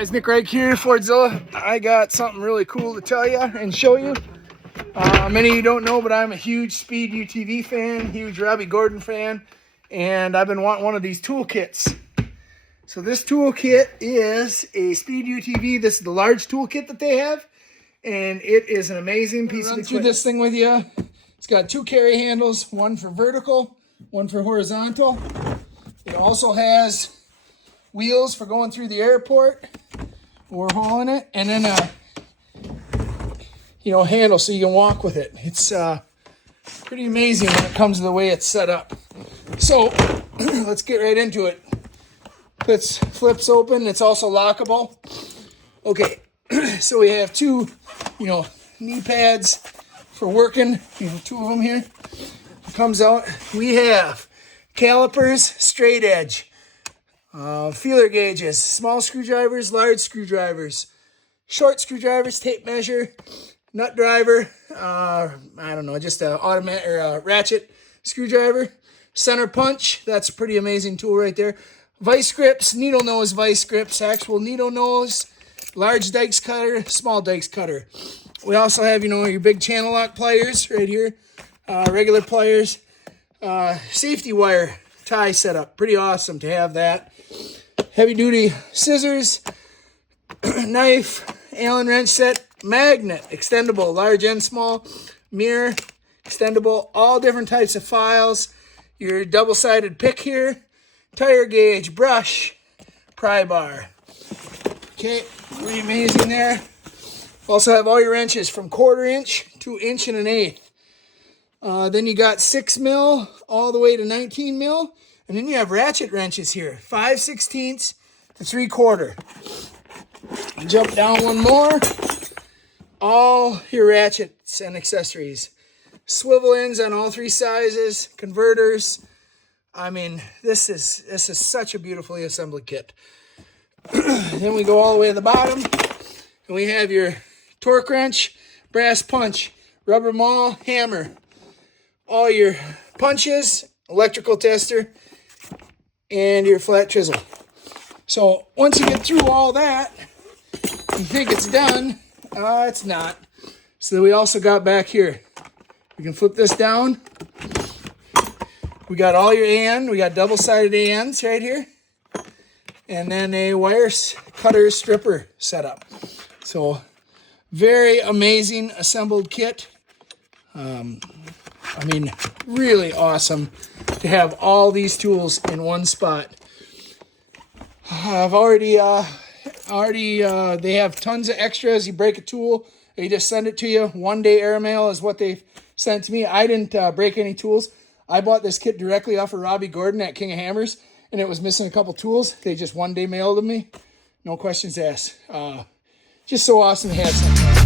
Guys, Nick Reich here, Fordzilla. I got something really cool to tell you and show you. Many of you don't know, but I'm a huge Speed UTV fan, huge Robbie Gordon fan, and I've been wanting one of these toolkits. So this toolkit is a Speed UTV. This is the large toolkit that they have, and it is an amazing piece of equipment. Through this thing with you. It's got two carry handles, one for vertical, one for horizontal. It also has wheels for going through the airport or hauling it, and then a handle so you can walk with it. It's pretty amazing when it comes to the way it's set up. So let's get right into it. Flips open. It's also lockable. Okay, so we have two knee pads for working, two of them here. It comes out. We have calipers, straight edge, feeler gauges, small screwdrivers, large screwdrivers, short screwdrivers, tape measure, nut driver, just a automatic or a ratchet screwdriver, center punch. That's a pretty amazing tool right there. Vice grips, needle nose vice grips, actual needle nose, large dikes cutter, small dikes cutter. We also have, your big channel lock pliers right here, regular pliers, safety wire tie setup. Pretty awesome to have that. Heavy duty scissors, knife, Allen wrench set, magnet, extendable, large and small, mirror, extendable, all different types of files. Your double-sided pick here, tire gauge, brush, pry bar. Okay, pretty amazing there. Also have all your wrenches from 1/4 inch to 1 1/8 inch. Then you got 6 mil all the way to 19 mil. And then you have ratchet wrenches here, 5/16 to 3/4. Jump down one more. All your ratchets and accessories. Swivel ends on all 3 sizes, converters. I mean, this is such a beautifully assembled kit. Then we go all the way to the bottom, and we have your torque wrench, brass punch, rubber maul, hammer, all your punches, electrical tester, and your flat chisel. So once you get through all that, you think it's done. It's not. So we also got back here. We can flip this down. We got all your AN. We got double-sided ANs right here. And then a wire cutter stripper setup. So very amazing assembled kit. Really awesome to have all these tools in one spot. I've already, they have tons of extras. You break a tool, they just send it to you. 1-day airmail is what they sent to me. I didn't break any tools. I bought this kit directly off of Robbie Gordon at King of Hammers, and it was missing a couple tools. They just 1-day mailed them me. No questions asked. Just so awesome to have something.